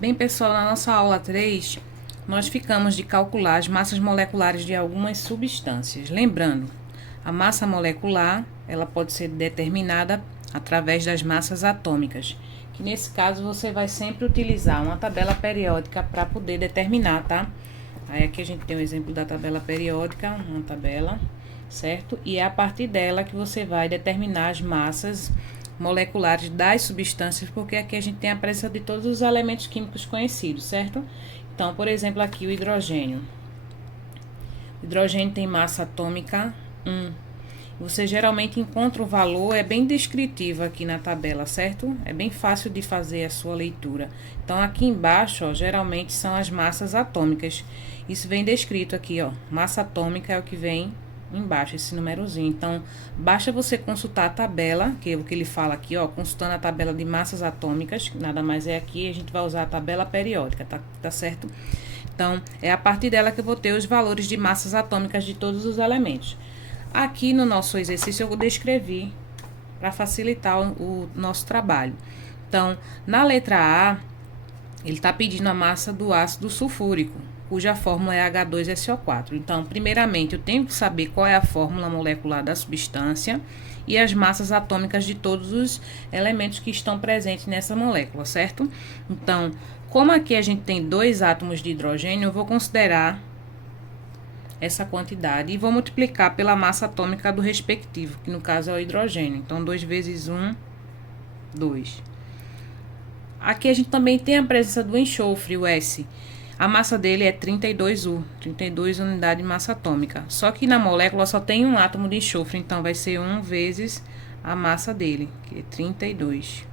Bem, pessoal, na nossa aula 3, nós ficamos de calcular as massas moleculares de algumas substâncias. Lembrando, a massa molecular, ela pode ser determinada através das massas atômicas, que nesse caso você vai sempre utilizar uma tabela periódica para poder determinar, tá? Aí aqui a gente tem o exemplo da tabela periódica, uma tabela, certo? E é a partir dela que você vai determinar as massas moleculares das substâncias, porque aqui a gente tem a presença de todos os elementos químicos conhecidos, certo? Então, por exemplo, aqui o hidrogênio. O hidrogênio tem massa atômica 1. Você geralmente encontra o valor, é bem descritivo aqui na tabela, certo? É bem fácil de fazer a sua leitura. Então, aqui embaixo, ó, geralmente são as massas atômicas. Isso vem descrito aqui, ó. Massa atômica é o que vem embaixo, esse númerozinho. Então, basta você consultar a tabela, que é o que ele fala aqui, ó, consultando a tabela de massas atômicas, nada mais é aqui, a gente vai usar a tabela periódica, tá certo? Então, é a partir dela que eu vou ter os valores de massas atômicas de todos os elementos. Aqui no nosso exercício eu descrevi para facilitar o nosso trabalho. Então, na letra A, ele está pedindo a massa do ácido sulfúrico, cuja fórmula é H2SO4. Então, primeiramente, eu tenho que saber qual é a fórmula molecular da substância e as massas atômicas de todos os elementos que estão presentes nessa molécula, certo? Então, como aqui a gente tem 2 átomos de hidrogênio, eu vou considerar essa quantidade e vou multiplicar pela massa atômica do respectivo, que no caso é o hidrogênio. Então, 2 vezes 1, 2. Aqui a gente também tem a presença do enxofre, o S. A massa dele é 32U, 32 unidade de massa atômica. Só que na molécula só tem um átomo de enxofre, então vai ser 1 vezes a massa dele, que é 32.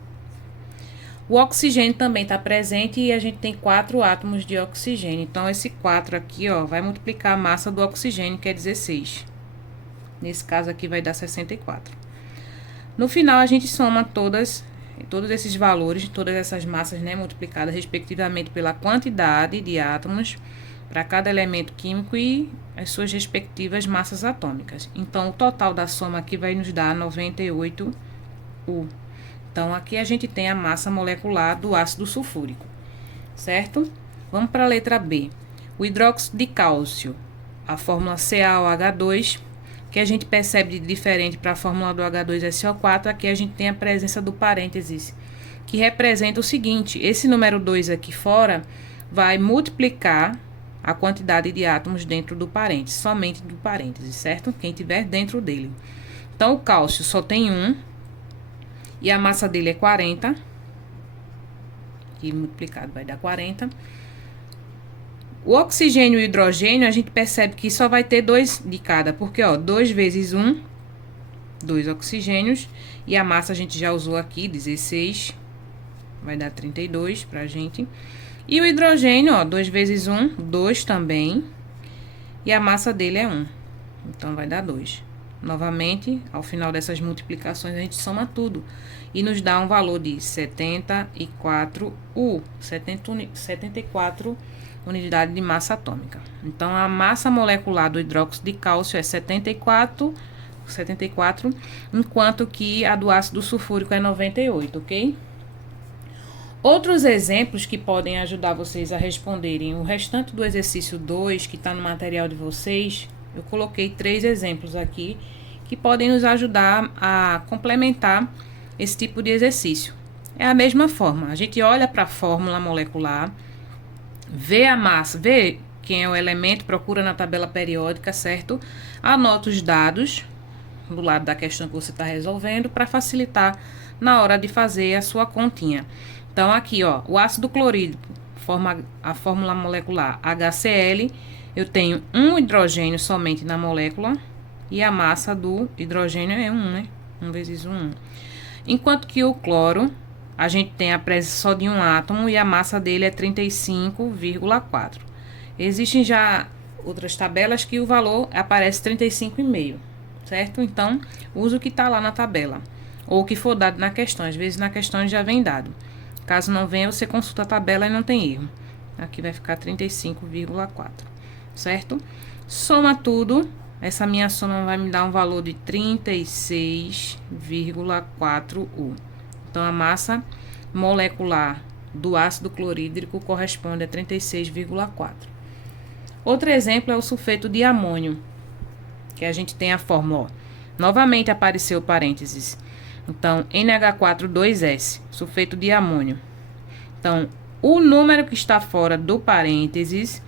O oxigênio também está presente e a gente tem 4 átomos de oxigênio. Então, esse 4 aqui, ó, vai multiplicar a massa do oxigênio, que é 16. Nesse caso aqui vai dar 64. No final, a gente soma todos esses valores, todas essas massas, né, multiplicadas respectivamente pela quantidade de átomos para cada elemento químico e as suas respectivas massas atômicas. Então, o total da soma aqui vai nos dar 98U. Então, aqui a gente tem a massa molecular do ácido sulfúrico, certo? Vamos para a letra B. O hidróxido de cálcio, a fórmula CaOH2, que a gente percebe de diferente para a fórmula do H2SO4, aqui a gente tem a presença do parênteses, que representa o seguinte: esse número 2 aqui fora vai multiplicar a quantidade de átomos dentro do parênteses, somente do parênteses, certo? Quem tiver dentro dele. Então, o cálcio só tem 1 e a massa dele é 40, que multiplicado vai dar 40. O oxigênio e o hidrogênio, a gente percebe que só vai ter 2 de cada, porque, ó, 2 vezes 1, 2 oxigênios, e a massa a gente já usou aqui, 16, vai dar 32 pra gente. E o hidrogênio, ó, 2 vezes 1, 2 também, e a massa dele é 1, então vai dar 2. Novamente, ao final dessas multiplicações, a gente soma tudo e nos dá um valor de 74U, 74 unidade de massa atômica. Então, a massa molecular do hidróxido de cálcio é 74, enquanto que a do ácido sulfúrico é 98, ok? Outros exemplos que podem ajudar vocês a responderem o restante do exercício 2, que está no material de vocês, eu coloquei 3 exemplos aqui que podem nos ajudar a complementar esse tipo de exercício. É a mesma forma, a gente olha para a fórmula molecular, vê a massa, vê quem é o elemento, procura na tabela periódica, certo? Anota os dados do lado da questão que você está resolvendo para facilitar na hora de fazer a sua continha. Então, aqui, ó, o ácido clorídrico forma a fórmula molecular HCl. Eu tenho um hidrogênio somente na molécula e a massa do hidrogênio é 1, né? 1 vezes 1. Enquanto que o cloro, a gente tem a presença só de um átomo e a massa dele é 35,4. Existem já outras tabelas que o valor aparece 35,5, certo? Então, usa o que está lá na tabela, ou o que for dado na questão. Às vezes na questão já vem dado. Caso não venha, você consulta a tabela e não tem erro. Aqui vai ficar 35,4, certo? Soma tudo. Essa minha soma vai me dar um valor de 36,4U. Então, a massa molecular do ácido clorídrico corresponde a 36,4. Outro exemplo é o sulfeto de amônio, que a gente tem a fórmula, ó. Novamente apareceu parênteses. Então, NH4,2S, sulfeto de amônio. Então, o número que está fora do parênteses,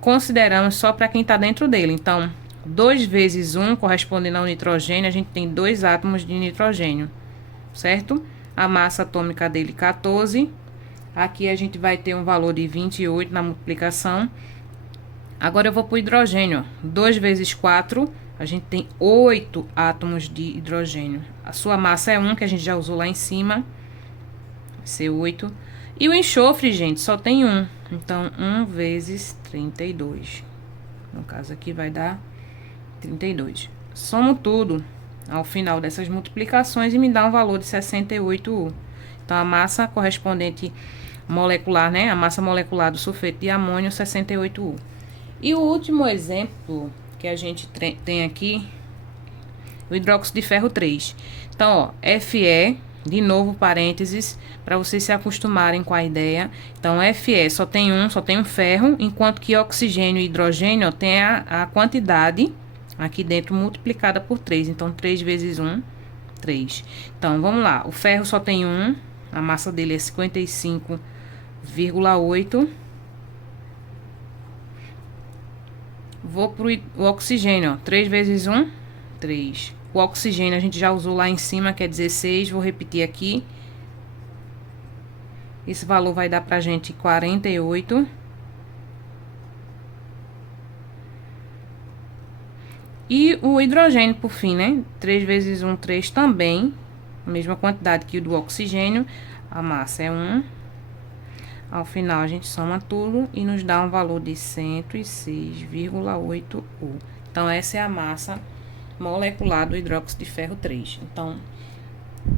consideramos só para quem está dentro dele. Então, 2 vezes 1, correspondendo ao nitrogênio, a gente tem 2 átomos de nitrogênio, certo? A massa atômica dele, 14. Aqui a gente vai ter um valor de 28 na multiplicação. Agora eu vou para o hidrogênio, ó. 2 vezes 4, a gente tem 8 átomos de hidrogênio. A sua massa é 1, que a gente já usou lá em cima. Vai ser 8. E o enxofre, gente, só tem 1. Então, 1 vezes 32. No caso aqui vai dar 32. Somo tudo ao final dessas multiplicações e me dá um valor de 68U. Então, a massa correspondente molecular, né? A massa molecular do sulfeto de amônio, 68U. E o último exemplo que a gente tem aqui, o hidróxido de ferro 3. Então, ó, Fe, de novo parênteses, para vocês se acostumarem com a ideia. Então, Fe só tem um ferro, enquanto que oxigênio e hidrogênio tem a quantidade aqui dentro multiplicada por 3. Então, 3 vezes 1, 3. Então, vamos lá. O ferro só tem 1, a massa dele é 55,8. Vou pro o oxigênio, ó. 3 vezes 1, 3. O oxigênio a gente já usou lá em cima, que é 16. Vou repetir aqui. Esse valor vai dar pra gente 48. E o hidrogênio, por fim, né? 3 vezes 1, 3 também. A mesma quantidade que o do oxigênio. A massa é 1. Ao final, a gente soma tudo e nos dá um valor de 106,8U. Então, essa é a massa molecular do hidróxido de ferro 3. Então,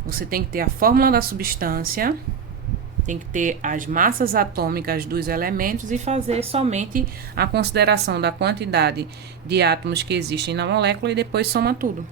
você tem que ter a fórmula da substância, tem que ter as massas atômicas dos elementos e fazer somente a consideração da quantidade de átomos que existem na molécula e depois soma tudo.